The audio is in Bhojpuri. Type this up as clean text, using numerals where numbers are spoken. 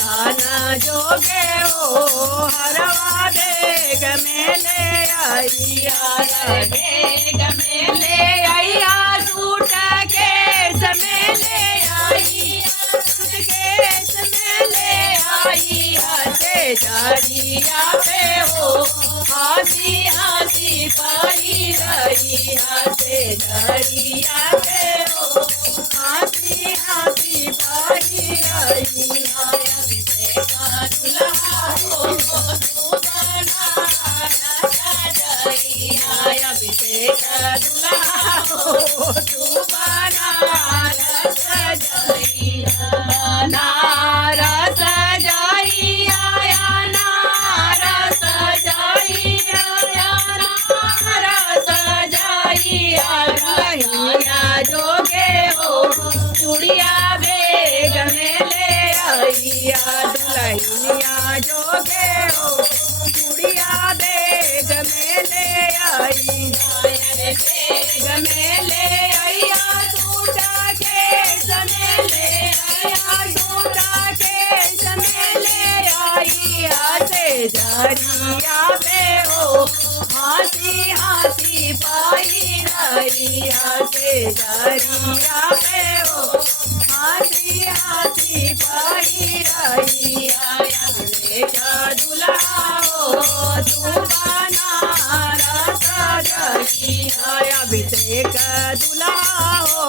थाना जोगे हो हरवा बेग में ले आई बेग में ले आई सूट के समय ले आई केस में ले आई से दरिया पे हो हंसी हंसी पाई रही से दरिया पे हो हंसी हंसी पाई रही दुल्हा हो तू बना अभिषेक दुल्हा हो तू बनारस जाई नारस जाई आया नारस जाई आया नारस जाई आया जोगे हो चूड़िया बेग में ले आइया दुल्हनिया जोगे हो चूड़िया बेग में ले आई बेग में ले आइया सूटा के समय ले आया सूटा के समय ले आइया से दरिया पे हो हंसी हंसी पाई रहिया से दरिया पे हो हंसी हंसी पाई रहिया दुल्हा हो तू बनारस जाई अभिषेक दुल्हा हो